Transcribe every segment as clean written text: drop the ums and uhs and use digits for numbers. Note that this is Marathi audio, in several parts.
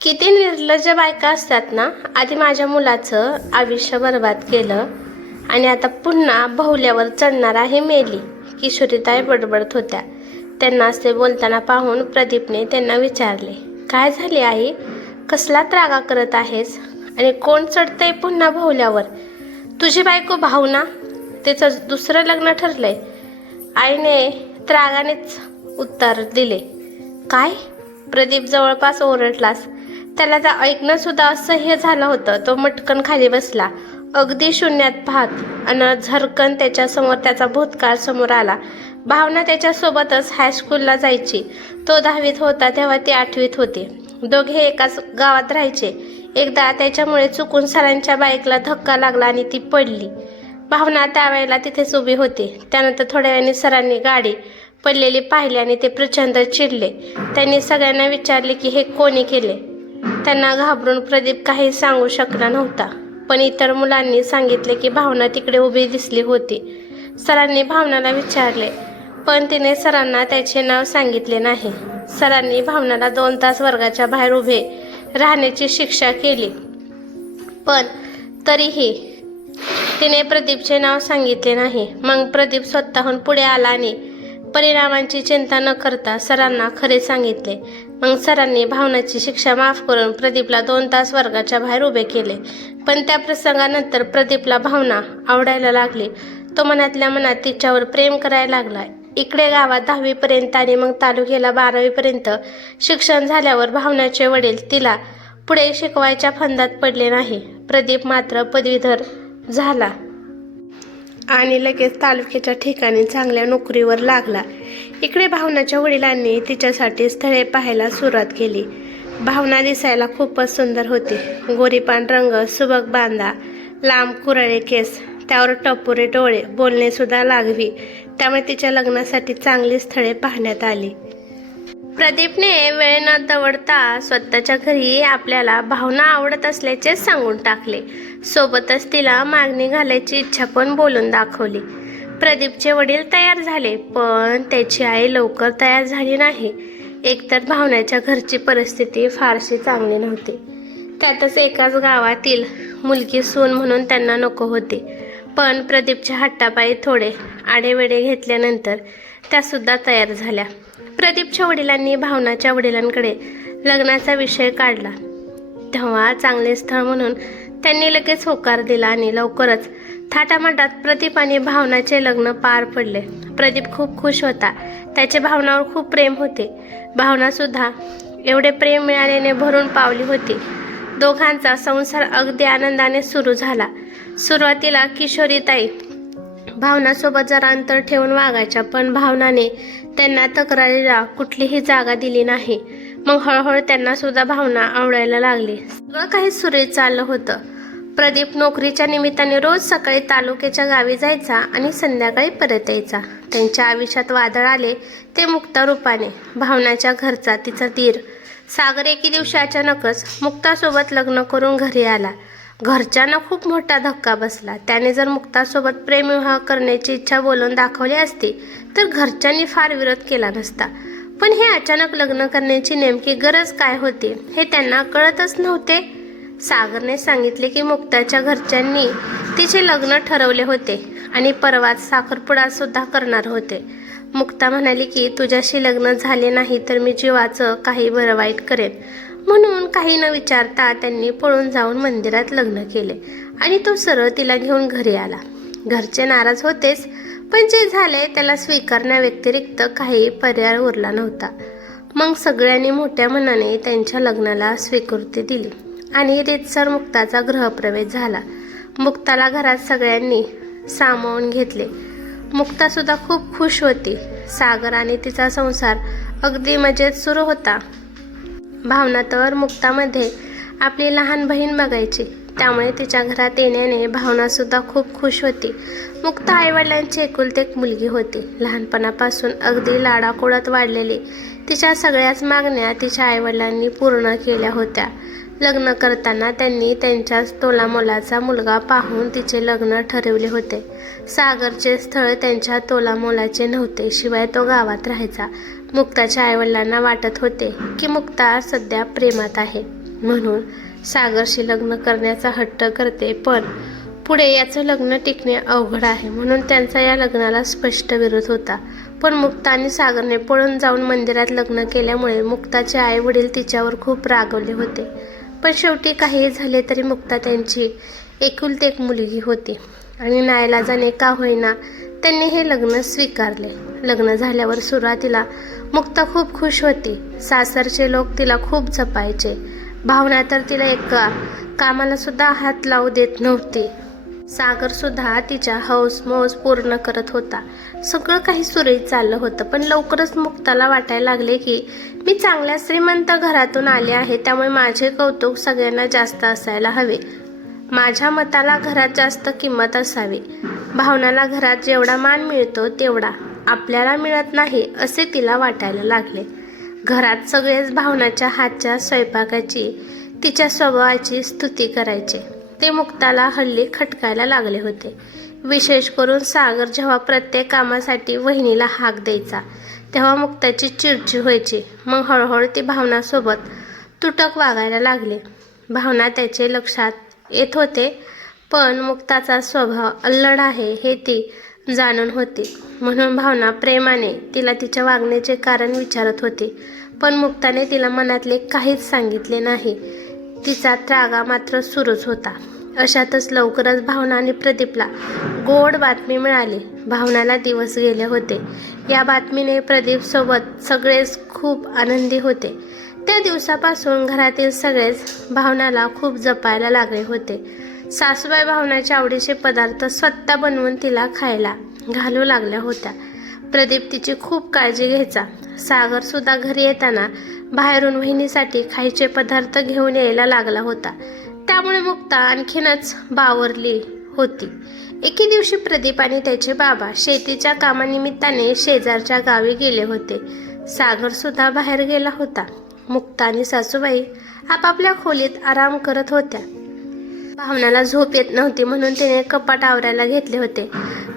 किती निर्लज्ज बायका असतात ना. आधी माझ्या मुलाचं आयुष्य बर्बाद केलं आणि आता पुन्हा बहुल्यावर चढणार आहे मेली. किशोरीताई बडबडत होत्या. त्यांना असे बोलताना पाहून प्रदीपने त्यांना विचारले, काय झाले आई? कसला त्रागा करत आहेस? आणि कोण चढतंय पुन्हा बहुल्यावर? तुझी बायको भावना? तिचं दुसरं लग्न ठरलंय. आईने त्रागानेच उत्तर दिले. काय? प्रदीप जवळपास ओरडलास. त्याला तर ऐकणं सुद्धा असह्य झालं होतं. तो मटकन खाली बसला, अगदी शून्यात पाहत, अन झरकन त्याच्यासमोर त्याचा भूतकाळ समोर आला. भावना त्याच्यासोबतच हायस्कूलला जायची. तो 10वीत होता तेव्हा ती 8वीत होती. दोघे एकाच गावात राहायचे. एकदा त्याच्यामुळे चुकून सरांच्या बाईकला धक्का लागला आणि ती पडली. भावना त्यावेळेला तिथेच उभी होती. त्यानंतर थोड्या वेळाने सरांनी गाडी पडलेली पाहिली आणि ते प्रचंड चिडले. त्यांनी सगळ्यांना विचारले की हे कोणी केले. त्यांना घाबरून प्रदीप काही सांगू शकला नव्हता. पण इतर मुलांनी सांगितले की भावना तिकडे उभी दिसली होती. सरांनी भावनाला विचारले, पण तिने सरांना त्याचे नाव सांगितले नाही. सरांनी भावनाला 2 तास वर्गाच्या बाहेर उभे राहण्याची शिक्षा केली. पण तरीही तिने प्रदीपचे नाव सांगितले नाही. मग प्रदीप स्वतःहून पुढे आला आणि परिणामांची चिंता न करता सरांना खरे सांगितले. मग सरांनी भावनाची शिक्षा माफ करून प्रदीपला 2 तास वर्गाच्या बाहेर उभे केले. पण त्या प्रसंगानंतर प्रदीपला भावना आवडायला लागली. तो मनातल्या मनात तिच्यावर प्रेम करायला लागला. इकडे गावात 10वीपर्यंत आणि मग तालुक्याला 12वीपर्यंत शिक्षण झाल्यावर भावनाचे वडील तिला पुढे शिकवायच्या फंदात पडले नाही. प्रदीप मात्र पदवीधर झाला आणि लगेच तालुक्याच्या ठिकाणी चांगल्या नोकरीवर लागला. इकडे भावनाच्या वडिलांनी तिच्यासाठी स्थळे पाहायला सुरुवात केली. भावना दिसायला खूपच सुंदर होती. गोरीपान रंग, सुबक बांधा, लांब कुरळे केस, त्यावर टपोरे डोळे, बोलणे सुद्धा लागवी. त्यामुळे तिच्या लग्नासाठी चांगली स्थळे पाहण्यात आली. प्रदीपने वेळ न दवडता स्वतःच्या घरी आपल्याला भावना आवडत असल्याचेच सांगून टाकले. सोबतच तिला मागणी घालायची इच्छा पण बोलून दाखवली. प्रदीपचे वडील तयार झाले, पण त्याची आई लवकर तयार झाली नाही. एकतर भावनाच्या घरची परिस्थिती फारशी चांगली नव्हती. त्यातच एकाच गावातील मुलगी सून म्हणून त्यांना नको होती. पण प्रदीपच्या हट्टापायी थोडे आडेवेडे घेतल्यानंतर त्यासुद्धा तयार झाल्या. प्रदीपच्या वडिलांनी भावनाच्या वडिलांकडे लग्नाचा विषय काढला. तेव्हा चांगले स्थळ म्हणून त्यांनी लगेच होकार दिला आणि लवकरच थाटामाटात प्रदीप आणि भावनाचे लग्न पार पडले. प्रदीप खूप खुश होता. त्याचे भावनावर खूप प्रेम होते. भावना सुद्धा एवढे प्रेम मिळाल्याने भरून पावली होती. दोघांचा संसार अगदी आनंदाने सुरू झाला. सुरुवातीला किशोरीताई भावनासोबत जरा अंतर ठेवून वागायच्या, पण भावनाने त्यांना तक्रारीला कुठलीही जागा दिली नाही. मग हळूहळू त्यांना सुद्धा भावना आवडायला लागली. सगळं काही सुरळीत चाललं होतं. प्रदीप नोकरीच्या निमित्ताने रोज सकाळी तालुक्याच्या गावी जायचा आणि संध्याकाळी परत यायचा. त्यांच्या आयुष्यात वादळ आले ते मुक्ता रूपाने. भावनाच्या घरचा तिचा दीर सागर एके दिवशी अचानकच मुक्तासोबत लग्न करून घरी आला. घरच्यांना खूप मोठा धक्का बसला. त्याने जर मुक्तासोबत प्रेमविवाह करण्याची इच्छा बोलून दाखवली असती तर घरच्यांनी फार विरोध केला नसता. पण हे अचानक लग्न करण्याची नेमकी गरज काय होती हे त्यांना कळतच नव्हते. सागरने सांगितले की मुक्ताच्या घरच्यांनी तिचे लग्न ठरवले होते आणि परवाच साखरपुडा सुद्धा करणार होते. मुक्ता म्हणाली की तुझ्याशी लग्न झाले नाही तर मी जीवाचं काही बरं वाईट करेन. म्हणून काही न विचारता त्यांनी पळून जाऊन मंदिरात लग्न केले आणि तो सरळ तिला घेऊन घरी आला. घरचे नाराज होतेच, पण जे झाले त्याला स्वीकारण्याव्यतिरिक्त काही पर्याय उरला नव्हता. मग सगळ्यांनी मोठ्या मनाने त्यांच्या लग्नाला स्वीकृती दिली आणि रीतसर मुक्ताचा गृहप्रवेश झाला. मुक्ताला घरात सगळ्यांनी सामावून घेतले. मुक्ता सुद्धा खूप खुश होती. सागर आणि तिचा संसार अगदी मजेत सुरू होता. भावना तर मुक्तामध्ये आपली लहान बहीण बघायची, त्यामुळे तिच्या घरात येण्याने भावना सुद्धा खूप खुश होती. मुक्ता आईवडिलांची एकुलती एक मुलगी होती. लहानपणापासून अगदी लाडाकोडात वाढलेली तिच्या सगळ्याच मागण्या तिच्या आईवडिलांनी पूर्ण केल्या होत्या. लग्न करताना त्यांनी त्यांच्याच तोलामोलाचा मुलगा पाहून तिचे लग्न ठरवले होते. सागरचे स्थळ त्यांच्या तोलामोलाचे नव्हते, शिवाय तो गावात राहायचा. मुक्ताच्या आईवडिलांना वाटत होते की मुक्ता सध्या प्रेमात आहे. म्हणून सागरशी लग्न करण्याचा हट्ट करते, पण पुढे याचं लग्न टिकणे अवघड आहे म्हणून त्यांचा या लग्नाला स्पष्ट विरोध होता. पण मुक्ता आणि सागरने पळून जाऊन मंदिरात लग्न केल्यामुळे मुक्ताचे आई वडील तिच्यावर खूप रागवले होते. पण शेवटी काहीही झाले तरी मुक्ता त्यांची एकुलती एक मुलगी होती आणि नाईलाजाने का होईना त्यांनी हे लग्न स्वीकारले. लग्न झाल्यावर सुरुवातीला मुक्ता खूप खुश होती. सासरचे लोक तिला खूप जपायचे. भावना तर तिला एका कामाला सुद्धा हात लावू देत नव्हती. सागर सुद्धा तिच्या हौस-मौज पूर्ण करत होता. सगळं काही सुरळीत चाललं होतं. पण लवकरच मुक्ताला वाटायला लागले की मी चांगल्या श्रीमंत घरातून आले आहे, त्यामुळे माझे कौतुक सगळ्यांना जास्त असायला हवे. माझ्या मताला घरात जास्त किंमत असावी. भावनाला घरात जेवढा मान मिळतो तेवढा आपल्याला मिळत नाही असे तिला वाटायला लागले. घरात सगळेच भावनाच्या हातच्या स्वयंपाकाची, तिच्या स्वभावाची स्तुती करायचे. ते मुक्ताला हल्ली खटकायला लागले होते. विशेष करून सागर जेव्हा प्रत्येक कामासाठी वहिनीला हाक द्यायचा तेव्हा मुक्ताची चिडचिड व्हायची. मग हळूहळू ती भावनासोबत तुटक वागायला लागले. भावना त्याचे लक्षात येत होते, पण मुक्ताचा स्वभाव अल्लड आहे हे ती जाणून होती. म्हणून भावना प्रेमाने तिला तिच्या वागण्याचे कारण विचारत होती. पण मुक्ताने तिला मनातले काहीच सांगितले नाही. तिचा त्रागा मात्र सुरूच होता. अशातच लवकरच भावना आणि प्रदीपला गोड बातमी मिळाली. भावनाला दिवस गेले होते. या बातमीने प्रदीपसोबत सगळेच खूप आनंदी होते. त्या दिवसापासून घरातील सगळेच भावनाला खूप जपायला लागले होते. सासूबाई भावनाच्या आवडीचे पदार्थ स्वतः बनवून तिला खायला घालू लागल्या होत्या. प्रदीप तिची खूप काळजी घ्यायचा. सागर सुद्धा घरी येताना बाहेरून वहिनीसाठी खायचे पदार्थ घेऊन यायला लागला होता. त्यामुळे मुक्ता आणखीनच बावरली होती. एके दिवशी प्रदीप आणि त्याचे बाबा शेतीच्या कामानिमित्ताने शेजारच्या गावी गेले होते. सागर सुद्धा बाहेर गेला होता. मुक्ता आणि सासूबाई आपापल्या खोलीत आराम करत होत्या. भावनाला झोप येत नव्हती म्हणून तिने कपाट आवरायला घेतले होते.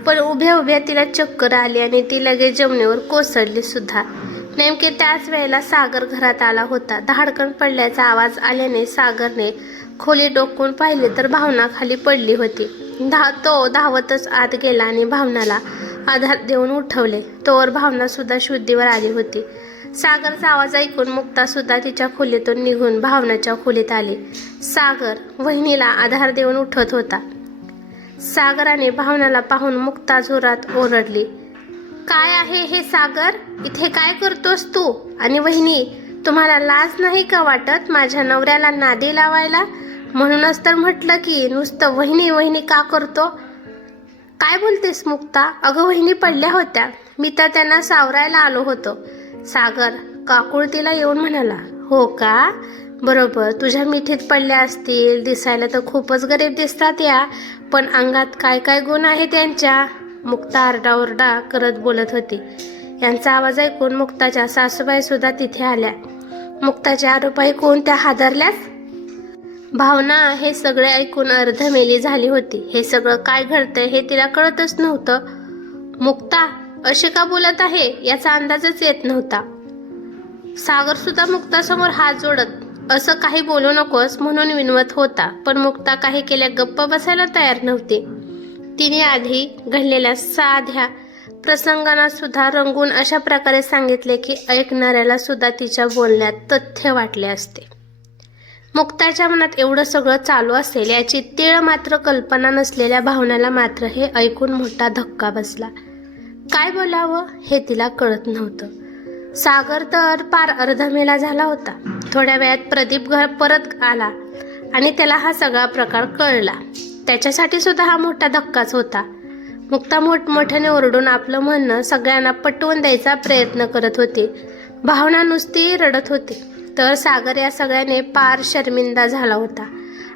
पण उभ्या उभ्या तिला चक्कर आली आणि ती लगेच जमिनीवर कोसळली सुद्धा. नेमके त्याच वेळेला सागर घरात आला होता. धाडकन पडल्याचा आवाज आल्याने सागरने खोली डोकून पाहिले तर भावना खाली पडली होती. तो धावतच आत गेला आणि भावनाला आधार देऊन उठवले. तोवर भावना सुद्धा शुद्धीवर आली होती. सागरचा आवाज ऐकून मुक्ता सुद्धा तिच्या खोलीतून निघून भावनाच्या खोलीत आली. सागर वहिनीला आधार देऊन उठत होता. सागराने भावनाला पाहून मुक्ता जोरात ओरडली, काय आहे हे सागर? इथे काय करतोस तू? आणि वहिनी, तुम्हाला लाज नाही का वाटत माझ्या नवऱ्याला नादी लावायला? म्हणूनच तर म्हटलं की नुसतं वहिनी वहिनी का करतो. काय बोलतेस मुक्ता? अगं वहिनी पडल्या होत्या, मी तर त्यांना सावरायला आलो होतो. सागर काकुळतीला येऊन म्हणाला, हो का? बरोबर, तुझ्या मिठीत पडल्या असतील. दिसायला तर खूपच गरीब दिसतात या, पण अंगात काय काय गुण आहे त्यांच्या. मुक्ता आरडाओरडा करत बोलत होती. यांचा आवाज ऐकून मुक्ताच्या सासूबाई सुद्धा तिथे आल्या. मुक्ताचे आरोप ऐकून त्या हादरल्याच. भावना हे सगळे ऐकून अर्धमेली झाली होती. हे सगळं काय घडतंय हे तिला कळतच नव्हतं. मुक्ता असे का बोलत आहे याचा अंदाजच येत नव्हता. सागर सुद्धा मुक्तासमोर हात जोडत असं काही बोलू नकोस म्हणून विनवत होता. पण मुक्ता काही केल्या गप्प बसायला तयार नव्हती. तिने आधी घडलेल्या साध्या प्रसंगांना सुद्धा रंगून अशा प्रकारे सांगितले की ऐकणाऱ्याला सुद्धा तिच्या बोलण्यात तथ्य वाटले असते. मुक्ताच्या मनात एवढं सगळं चालू असेल याची तीळ मात्र कल्पना नसलेल्या भावनाला मात्र हे ऐकून मोठा धक्का बसला. काय बोलावं हे तिला कळत नव्हतं. सागर तर पार अर्धमेला झाला होता. थोड्या वेळात प्रदीप घर परत आला आणि त्याला हा सगळा प्रकार कळला. त्याच्यासाठी सुद्धा हा मोठा धक्काच होता. मुक्ता मोठमोठ्याने ओरडून आपलं म्हणणं सगळ्यांना पटवून द्यायचा प्रयत्न करत होती. भावना नुसती रडत होती. तर सागर या सगळ्याने पार शर्मिंदा झाला होता.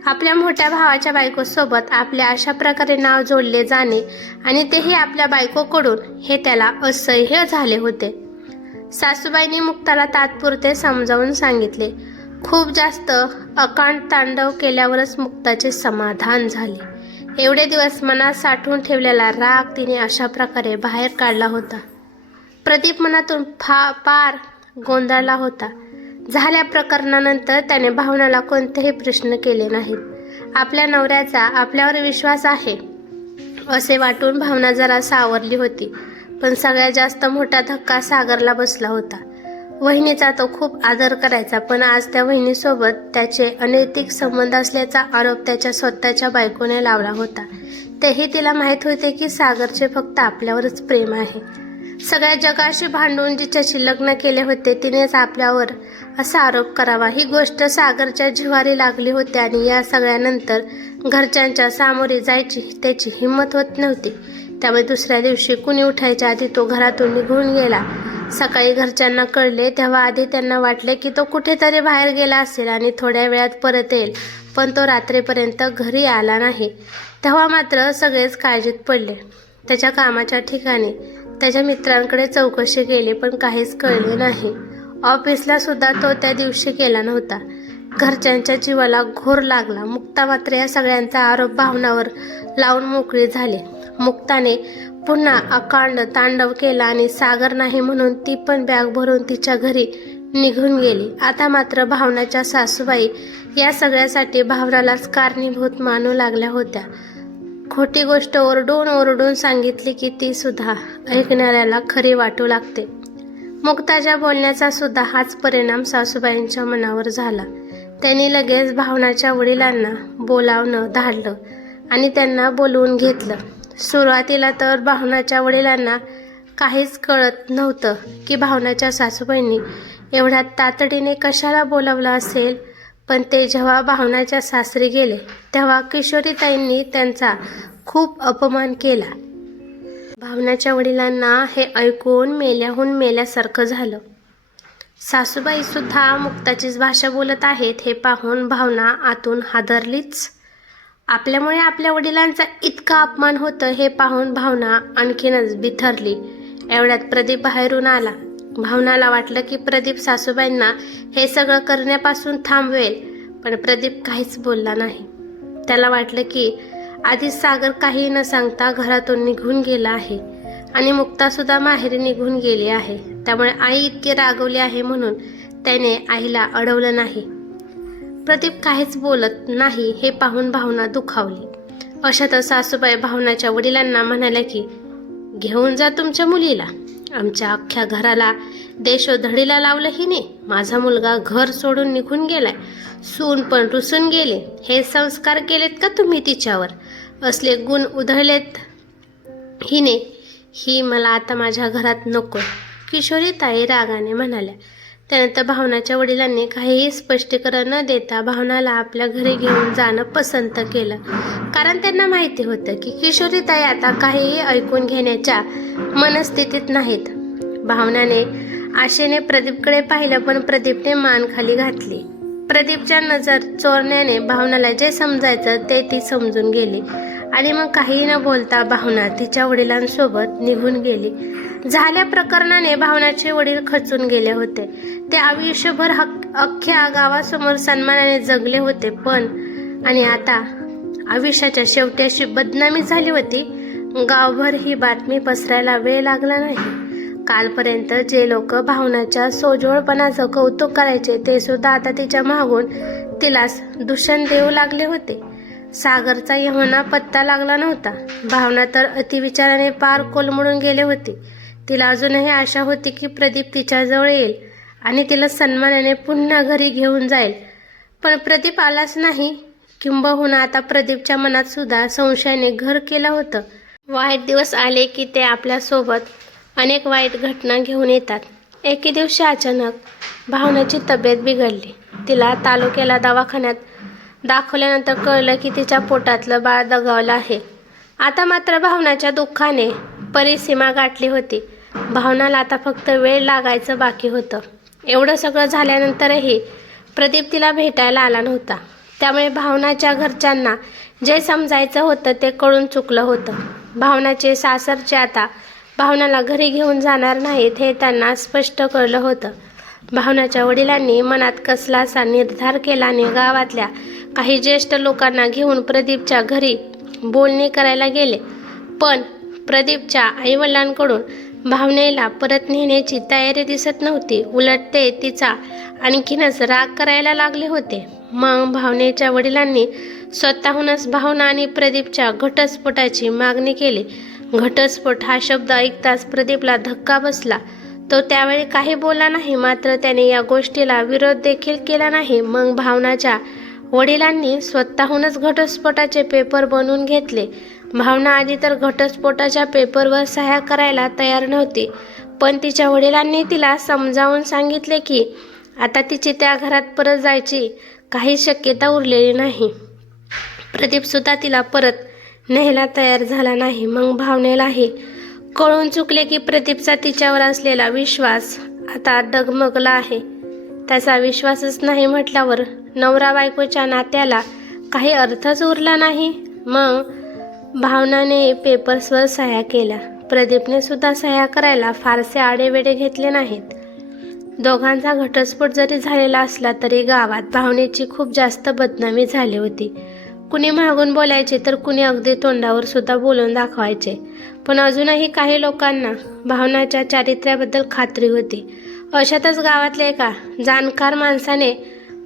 आपल्या मोठ्या भावाच्या बायकोसोबत आपल्या अशा प्रकारे नाव जोडले जाणे आणि तेही आपल्या बायकोकडून हे त्याला असह्य झाले होते. सासूबाईंनी मुक्ताला तात्पुरते समजावून सांगितले. खूप जास्त अकांड तांडव केल्यावरच मुक्ताचे समाधान झाले. एवढे दिवस मनात साठवून ठेवलेला राग तिने अशा प्रकारे बाहेर काढला होता. प्रदीप मनातून पार गोंधळला होता. झाल्या प्रकरणानंतर त्याने भावनाला कोणतेही प्रश्न केले नाहीत। आपल्या नवऱ्याचा आपल्यावर विश्वास आहे असे वाटून भावना जरा सावरली होती, पण सगळ्यात जास्त मोठा धक्का सागरला बसला होता। वहिनीचा तो खूप आदर करायचा, पण आज त्या वहिनीसोबत त्याचे अनैतिक संबंध असल्याचा आरोप त्याच्या स्वतःच्या बायकोने लावला होता। तेही तिला माहीत होते की सागरचे फक्त आपल्यावरच प्रेम आहे। सगळ्या जगाशी भांडून जिच्याशी लग्न केले होते तिनेच आपल्यावर असा आरोप करावा, ही गोष्ट सागरच्या जिव्हारी लागली होती आणि या सगळ्यानंतर घरच्यांच्या सामोरे जायची त्याची हिंमत होत नव्हती। त्यामुळे दुसऱ्या दिवशी कुणी उठायच्या आधी तो घरातून निघून गेला। सकाळी घरच्यांना कळले तेव्हा आधी त्यांना वाटले की तो कुठेतरी बाहेर गेला असेल आणि थोड्या वेळात परत येईल, पण तो रात्रीपर्यंत घरी आला नाही। तेव्हा मात्र सगळेच काळजीत पडले। त्याच्या कामाच्या ठिकाणी त्याच्या मित्रांकडे चौकशी केली, पण काहीच कळले नाही। ऑफिसला सुद्धा तो त्या दिवशी गेला नव्हता। घरच्यांच्या जीवाला घोर लागला। मुक्ता मात्र या सगळ्यांचा आरोप भावनावर लावून मोकळी झाली। मुक्ताने पुन्हा अकांड तांडव केला आणि सागर नाही म्हणून ती पण बॅग भरून तिच्या घरी निघून गेली। आता मात्र भावनाच्या सासूबाई या सगळ्यासाठी भावनालाच कारणीभूत मानू लागल्या होत्या। खोटी गोष्ट ओरडून ओरडून सांगितली की ती सुद्धा ऐकणाऱ्याला खरी वाटू लागते। मुक्ताच्या बोलण्याचा सुद्धा हाच परिणाम सासूबाईंच्या मनावर झाला। त्यांनी लगेच भावनाच्या वडिलांना बोलावणं धाडलं आणि त्यांना बोलवून घेतलं। सुरुवातीला तर भावनाच्या वडिलांना काहीच कळत नव्हतं की भावनाच्या सासूबाईंनी एवढ्या तातडीने कशाला बोलावलं असेल, पण ते जेव्हा भावनाच्या सासरी गेले तेव्हा किशोरीताईंनी त्यांचा खूप अपमान केला। भावनाच्या वडिलांना हे ऐकून मेल्याहून मेल्यासारखं झालं। सासूबाई सुद्धा मुक्ताचीच भाषा बोलत आहेत हे पाहून भावना आतून हादरलीच। आपल्यामुळे आपल्या वडिलांचा इतका अपमान होतं हे पाहून भावना आणखीनच बिथरली। एवढ्यात प्रदीप बाहेरून आला। भावनाला वाटलं की प्रदीप सासूबाईंना हे सगळं करण्यापासून थांबवेल, पण प्रदीप काहीच बोलला नाही। त्याला वाटलं की आधीच सागर काही न सांगता घरातून निघून गेला आहे आणि मुक्ता सुद्धा माहेरी निघून गेली आहे, त्यामुळे आई इतकी रागवली आहे म्हणून त्याने आईला अडवलं नाही। प्रदीप काहीच बोलत नाही हे पाहून भावना दुखावली। अशातच सासूबाई भावनाच्या वडिलांना म्हणाल्या की घेऊन जा तुमच्या मुलीला, आमच्या अख्ख्या घराला देशोधडीला लावलं हिने। माझा मुलगा घर सोडून निघून गेलाय, सून पण रुसून गेले। हे संस्कार केलेत का तुम्ही तिच्यावर? असले गुण उधळलेत हिने, ही मला आता माझ्या घरात नको, किशोरीताई रागाने म्हणाल्या। त्यानंतर भावनाच्या वडिलांनी काहीही स्पष्टीकरण न देता भावनाला आपल्या घरी घेऊन जाणं पसंत केलं, कारण त्यांना माहिती होतं की किशोरीताई आता काहीही ऐकून घेण्याच्या मनस्थितीत नाहीत। भावनाने आशेने प्रदीपकडे पाहिलं, पण प्रदीपने मान खाली घातली। प्रदीपच्या नजर चोरण्याने भावनाला जे समजायचं ते ती समजून गेली आणि मग काहीही न बोलता भावना तिच्या वडिलांसोबत निघून गेली। झाल्या प्रकरणाने भावनाचे वडील खचून गेले होते। ते आयुष्यभर अख्ख्या गावासमोर सन्मानाने जगले होते, पण आणि आता आयुष्याच्या शेवटी अशी बदनामी झाली होती। गावभर ही बातमी पसरायला वेळ लागला नाही। कालपर्यंत जे लोक भावनाच्या सोजवळपणाचं कौतुक करायचे ते सुद्धा आता तिच्या मागून तिलाच दूषण देऊ लागले होते। सागरचा यमना पत्ता लागला नव्हता। भावना तर अतिविचाराने पार कोलमडून गेले होती। तिला अजूनही आशा होती की प्रदीप तिच्याजवळ येईल आणि तिला सन्मानाने पुन्हा घरी घेऊन जाईल, पण प्रदीप आलाच नाही। किंबहुना आता प्रदीपच्या मनात सुद्धा संशयाने घर केलं होतं। वाईट दिवस आले की ते आपल्यासोबत अनेक वाईट घटना घेऊन येतात। एके दिवशी अचानक भावनाची तब्येत बिघडली। तिला तालुक्याला दवाखान्यात दाखवल्यानंतर कळलं की तिच्या पोटातलं बाळ दगावलं आहे। आता मात्र भावनाच्या दुःखाने परिसीमा गाठली होती। भावनाला आता फक्त वेळ लागायचं बाकी होतं। एवढं सगळं झाल्यानंतरही प्रदीप तिला भेटायला आला नव्हता, त्यामुळे भावनाच्या घरच्यांना जे समजायचं होतं ते कळून चुकलं होतं। भावनाचे सासरचे आता भावनाला घरी घेऊन जाणार नाहीत हे त्यांना स्पष्ट कळलं होतं। भावनाच्या वडिलांनी मनात कसलासा निर्धार केला आणि गावातल्या काही ज्येष्ठ लोकांना घेऊन प्रदीपच्या घरी बोलणी करायला गेले, पण प्रदीपच्या आईवडिलांकडून भावनेला परत नेण्याची तयारी दिसत नव्हती. उलट ते तिचा आणखीनच राग करायला लागले होते. मग भावनेच्या वडिलांनी स्वतःहूनच भावना आणि प्रदीपच्या घटस्फोटाची मागणी केली. घटस्फोट हा शब्द ऐकताच प्रदीपला धक्का बसला. तो त्यावेळी काही बोलला नाही, मात्र त्याने या गोष्टीला विरोध देखील केला नाही. मग भावनाच्या वडिलांनी स्वतःहूनच घटस्फोटाचे पेपर बनवून घेतले. भावना आधी तर घटस्फोटाच्या पेपरवर सह्या करायला तयार नव्हती, पण तिच्या वडिलांनी तिला समजावून सांगितले की आता तिची त्या घरात परत जायची काही शक्यता उरलेली नाही. प्रदीपसुद्धा तिला परत न्यायला तयार झाला नाही. मग भावनेलाही कळून चुकले की प्रदीपचा तिच्यावर असलेला विश्वास आता डगमगला आहे. त्याचा विश्वासच नाही म्हटल्यावर नवरा बायकोच्या नात्याला काही अर्थच उरला नाही. मग भावनाने पेपर्सवर सह्या केल्या. प्रदीपने सुद्धा सह्या करायला फारसे आडेवेडे घेतले नाहीत. दोघांचा घटस्फोट जरी झालेला असला तरी गावात भावनेची खूप जास्त बदनामी झाली होती. कुणी मागून बोलायचे तर कुणी अगदी तोंडावर सुद्धा बोलून दाखवायचे. पण अजूनही काही लोकांना भावनाच्या चारित्र्याबद्दल खात्री होती. अशातच गावातल्या एका जाणकार माणसाने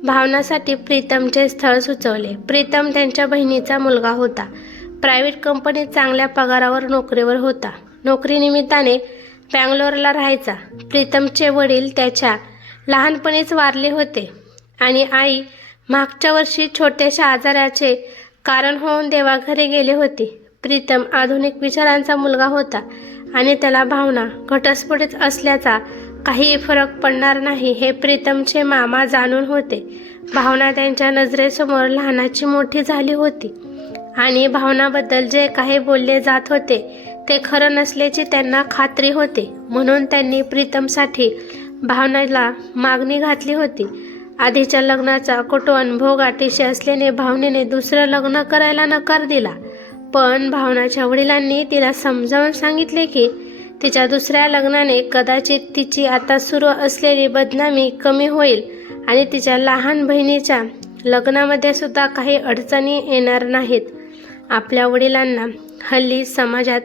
भावनासाठी प्रीतमचे स्थळ सुचवले. प्रीतम त्यांच्या बहिणीचा मुलगा होता. प्रायव्हेट कंपनीत चांगल्या पगारावर नोकरीवर होता. नोकरीनिमित्ताने बँगलोरला राहायचा. प्रीतमचे वडील त्याच्या लहानपणीच वारले होते आणि आई मागच्या वर्षी छोट्याशा आजाराचे कारण होऊन देवाघरी गेले होते. प्रीतम आधुनिक विचारांचा मुलगा होता आणि त्याला भावना घटस्फोटीत असल्याचा काही फरक पडणार नाही हे प्रीतमचे मामा जाणून होते. भावना त्यांच्या नजरेसमोर लहानाची मोठी झाली होती आणि भावनाबद्दल जे काही बोलले जात होते ते खरं नसल्याची त्यांना खात्री होती. म्हणून त्यांनी प्रीतमसाठी भावनाला मागणी घातली होती. आधीच्या लग्नाचा कटू अनुभव गाठीशी असल्याने भावनेने दुसरं लग्न करायला नकार दिला. पण भावनाच्या वडिलांनी तिला समजावून सांगितले की तिच्या दुसऱ्या लग्नाने कदाचित तिची आता सुरू असलेली बदनामी कमी होईल आणि तिच्या लहान बहिणीच्या लग्नामध्ये सुद्धा काही अडचणी येणार नाहीत. आपल्या वडिलांना हल्ली समाजात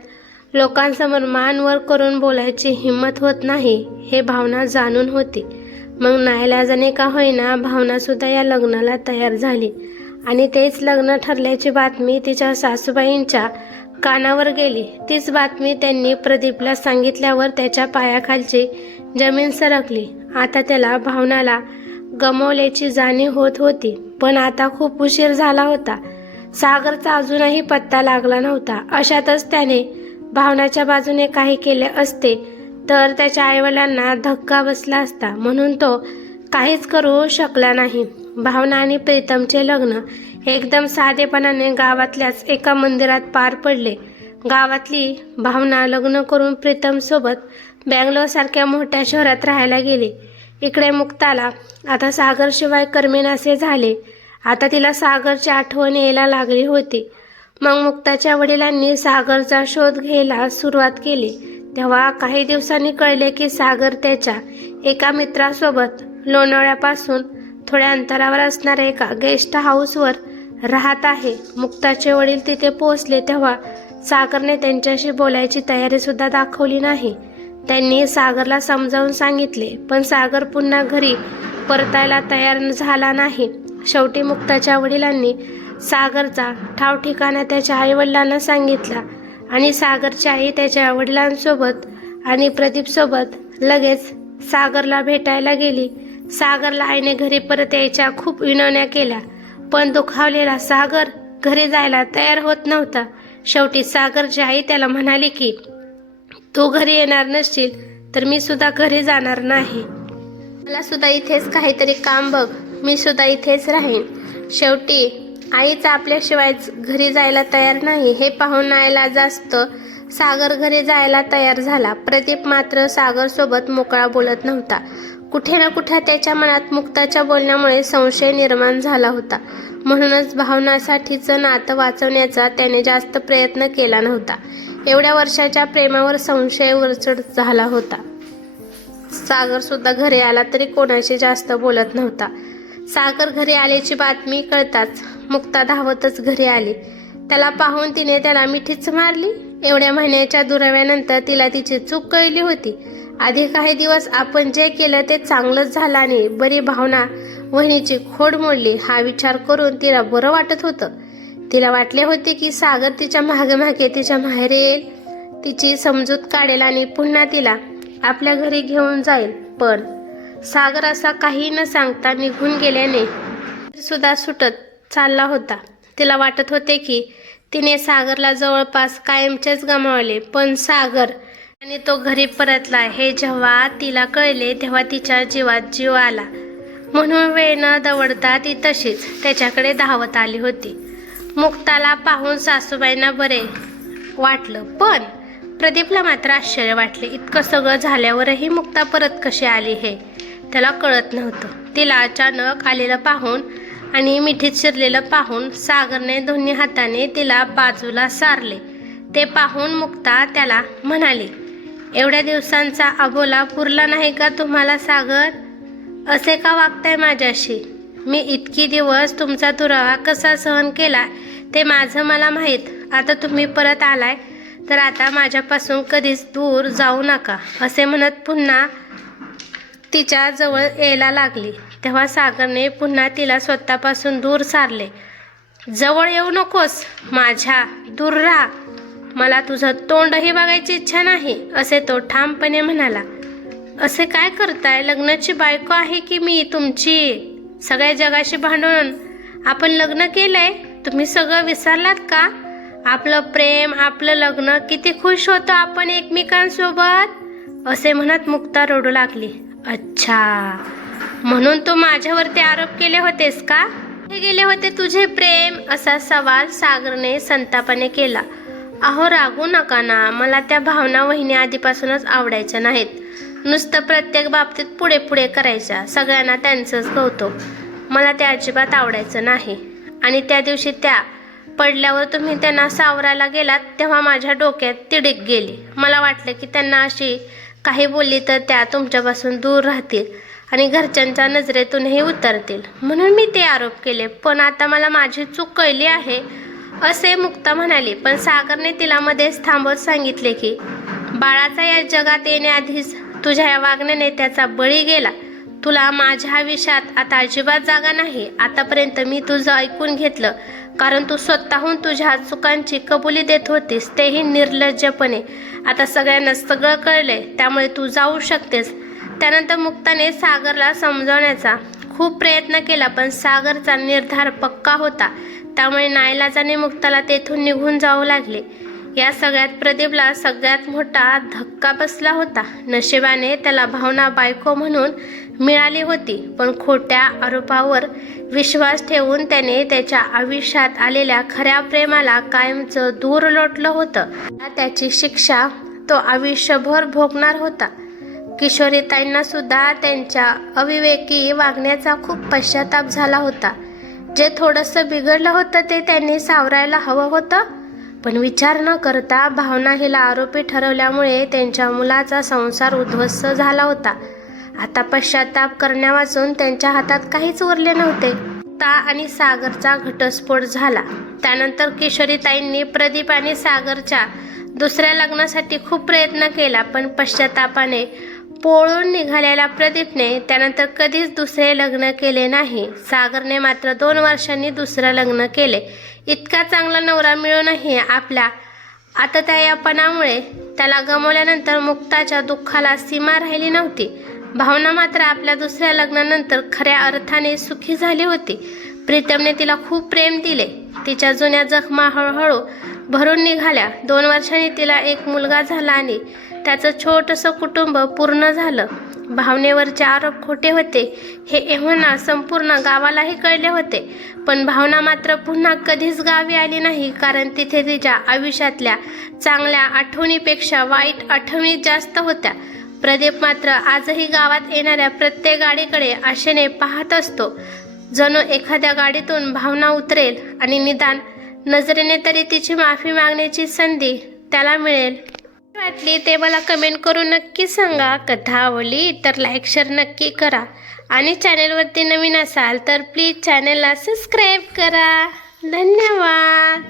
लोकांसमोर मान वर करून बोलायची हिंमत होत नाही हे भावना जाणून होती. मग नाईलाजाने का होईना भावनासुद्धा या लग्नाला तयार झाली आणि तेच लग्न ठरल्याची बातमी तिच्या सासूबाईंच्या कानावर गेली. तीच बातमी त्यांनी प्रदीपला सांगितल्यावर त्याच्या पायाखालची जमीन सरकली. आता त्याला भावनाला गमावल्याची जाणीव होत होती, पण आता खूप उशीर झाला होता. सागरचा अजूनही पत्ता लागला नव्हता. अशातच त्याने भावनाच्या बाजूने काही केले असते तर त्याच्या आईवडिलांना धक्का बसला असता, म्हणून तो काहीच करू शकला नाही. भावना आणि प्रीतमचे लग्न एकदम साधेपणाने गावातल्याच एका मंदिरात पार पडले. गावातली भावना लग्न करून प्रीतमसोबत बँगलोरसारख्या मोठ्या शहरात राहायला गेली. इकडे मुक्ताला आता सागरशिवाय करमेनासे झाले. आता तिला सागरची आठवण यायला लागली होती. मग मुक्ताच्या वडिलांनी सागरचा शोध घ्यायला सुरुवात केली. तेव्हा काही दिवसांनी कळले की सागर त्याच्या एका मित्रासोबत लोणावळ्यापासून थोड्या अंतरावर असणाऱ्या एका गेस्ट हाऊसवर राहत आहे. मुक्ताचे वडील तिथे पोहोचले तेव्हा सागरने त्यांच्याशी बोलायची तयारीसुद्धा दाखवली नाही. त्यांनी सागरला समजावून सांगितले, पण सागर पुन्हा घरी परतायला तयार झाला नाही. शेवटी मुक्ताच्या वडिलांनी सागरचा ठाव ठिकाणा त्याच्या आईवडिलांना सांगितला आणि सागरची आई त्याच्या वडिलांसोबत आणि प्रदीपसोबत लगेच सागरला भेटायला गेली. सागरला आईने घरी परत यायच्या खूप विनवण्या केल्या, पण दुखावलेला सागर घरी जायला तयार होत नव्हता. शेवटी सागरची आई त्याला म्हणाली की तू घरी येणार नसशील तर मी सुद्धा घरी जाणार नाही. मला सुद्धा इथेच काहीतरी काम बघ, मी सुद्धा इथेच राहीन. शेवटी आईच आपल्याशिवाय घरी जायला तयार नाही हे पाहून आईला जास्त सागर घरी जायला तयार झाला. प्रदीप मात्र सागरसोबत मोकळा बोलत नव्हता. कुठे ना कुठे त्याच्या मनात मुक्ताच्या बोलण्यामुळे संशय निर्माण झाला होता. म्हणूनच भावनासाठीचं नातं वाचवण्याचा त्याने जास्त प्रयत्न केला नव्हता. एवढ्या वर्षाच्या प्रेमावर संशय वरचढ झाला होता. सागर सुद्धा घरी आला तरी कोणाशी जास्त बोलत नव्हता. सागर घरी आल्याची बातमी कळताच मुक्ता धावतच घरी आली. त्याला पाहून तिने त्याला मिठीच मारली. एवढ्या महिन्याच्या दुराव्यानंतर तिला तिची चूक कळली होती. आधी काही दिवस आपण जे केलं ते चांगलंच झालं आणि बरी भावना वहिनीची खोड मोडली हा विचार करून तिला बरं वाटत होतं. तिला वाटले होते की सागर तिच्या मागे मागे तिच्या माहेरी येईल, तिची समजूत काढेल आणि पुन्हा तिला आपल्या घरी घेऊन जाईल. पण सागर असा काही न सांगता निघून गेल्याने सुद्धा सुटत चालला होता. तिला वाटत होते की तिने सागरला जवळपास कायमचेच गमावले. पण सागर आणि तो घरी परतला हे जेव्हा तिला कळले तेव्हा तिच्या जीवात जीव आला. म्हणून वेळ न दवडता ती तशीच त्याच्याकडे धावत आली होती. मुक्ताला पाहून सासूबाईंना बरे वाटलं, पण प्रदीपला मात्र आश्चर्य वाटले. इतकं सगळं झाल्यावरही मुक्ता परत कशी आली हे त्याला कळत नव्हतं. तिला अचानक आलेलं पाहून आणि मिठीत शिरलेलं पाहून सागरने दोन्ही हाताने तिला बाजूला सारले. ते पाहून मुक्ता त्याला म्हणाली, एवढ्या दिवसांचा अबोला पुरला नाही का तुम्हाला सागर? असे का वागताय माझ्याशी? मी इतकी दिवस तुमचा दुरावा कसा सहन केला ते माझं मला माहीत. आता तुम्ही परत आलाय तर आता माझ्यापासून कधीच दूर जाऊ नका, असे म्हणत पुन्हा तिच्या जवळ यायला लागली. तेव्हा सागरने पुन्हा तिला स्वतःपासून दूर सारले. जवळ येऊ नकोस माझ्या, दूर राहा, मला तुझं तोंडही बघायची इच्छा नाही, असे तो ठामपणे म्हणाला. असे काय करताय? लग्नाची बायको आहे की मी तुमची. सगळ्या जगाशी भांडून आपण लग्न केलंय. तुम्ही सगळं विसरलात का? आपलं प्रेम, आपलं लग्न, किती खुश होतो आपण एकमेकांसोबत, असे म्हणत मुक्ता रडू लागली. अच्छा, म्हणून तू माझ्यावरती आरोप केले होतेस का? हे गेले होते तुझे प्रेम? असा सवाल सागरने संतापाने केला. अहो रागू नका ना, मला त्या भावना वहिनी आधीपासूनच आवडायच्या नाहीत. नुसतं प्रत्येक बाबतीत पुढे पुढे करायच्या, सगळ्यांना त्यांचंच कौतुक. मला ते अजिबात आवडायचं नाही. आणि त्या दिवशी त्या पडल्यावर तुम्ही त्यांना सावरायला गेलात तेव्हा माझ्या डोक्यात तिडीक गेली. मला वाटलं की त्यांना अशी काही बोलली तर त्या तुमच्यापासून दूर राहतील आणि घरच्यांच्या नजरेतूनही उतरतील, म्हणून मी ते आरोप केले. पण आता मला माझी चूक कळली आहे, असे मुक्ता म्हणाली. पण सागरने तिला मध्येच थांबवत सांगितले की बाळाचा या जगात येण्याआधीच तुझ्या या वागण्याने त्याचा बळी गेला. तुला माझ्या आयुष्यात आता अजिबात जागा नाही. आतापर्यंत मी तुझं ऐकून घेतलं, कारण तू स्वतःहून तुझ्या चुकांची कबुली देत होतीस, तेही निर्लज्जपणे. आता सगळ्यांना सगळं कळलंय, त्यामुळे तू जाऊ शकतेस. त्यानंतर मुक्ताने सागरला समजावण्याचा खूप प्रयत्न केला, पण सागरचा निर्धार पक्का होता. त्यामुळे नाईलाजाने मुक्ताला तेथून निघून जाऊ लागले. या सगळ्यात प्रदीपला सगळ्यात मोठा धक्का बसला होता. नशिबाने त्याला भावना बायको म्हणून मिळाली होती, पण खोट्या आरोपावर विश्वास ठेवून त्याने त्याच्या आयुष्यात आलेल्या खऱ्या प्रेमाला कायमचं दूर लोटलं होतं. त्याची शिक्षा तो आयुष्यभर भोगणार होता. किशोरीताईंना सुद्धा त्यांच्या अविवेकी वागण्याचा खूप पश्चाताप झाला होता. जे थोडंसं बिघडलं होतं ते त्यांनी सावरायला हवं होतं, पण विचार न करता भावना हिला आरोपी ठरवल्यामुळे त्यांच्या मुलाचा संसार उद्ध्वस्त झाला होता. आता पश्चाताप करण्यावाचून त्यांच्या हातात काहीच उरले नव्हते. मुक्ता आणि सागरचा घटस्फोट झाला. त्यानंतर किशोरीताईंनी प्रदीप आणि सागरच्या दुसऱ्या लग्नासाठी खूप प्रयत्न केला, पण पश्चातापाने पळून निघालेल्या प्रदीपने त्यानंतर कधीच दुसरे लग्न केले नाही. सागरने मात्र 2 वर्षांनी दुसरं लग्न केले. इतका चांगला नवरा मिळूनही आपल्या आततायपणामुळे त्याला गमावल्यानंतर मुक्ताच्या दुःखाला सीमा राहिली नव्हती. भावना मात्र आपल्या दुसऱ्या लग्नानंतर खऱ्या अर्थाने सुखी झाली होती. प्रीतमने तिला खूप प्रेम दिले. तिच्या जुन्या जखमा हळूहळू भरून निघाल्या. 2 वर्षांनी तिला एक मुलगा झाला आणि त्याचं छोटंसं कुटुंब पूर्ण झालं. भावनेवरचे आरोप खोटे होते हे एव्हाना संपूर्ण गावालाही कळले होते, पण भावना मात्र पुन्हा कधीच गावी आली नाही, कारण तिथे तिच्या आयुष्यातल्या चांगल्या आठवणीपेक्षा वाईट आठवणी जास्त होत्या. प्रदीप मात्र आजही गावात येणाऱ्या प्रत्येक गाडीकडे आशेने पाहत असतो, जणू एखाद्या गाडीतून भावना उतरेल आणि निदान नजरेने तरी तिची माफी मागण्याची संधी त्याला मिळेल. वाटली ते मला कमेंट करून नक्की सांगा. कथा आवडली तर लाईक शेअर नक्की करा आणि चॅनलवरती नवीन असाल तर प्लीज चॅनलला सबस्क्राईब करा. धन्यवाद.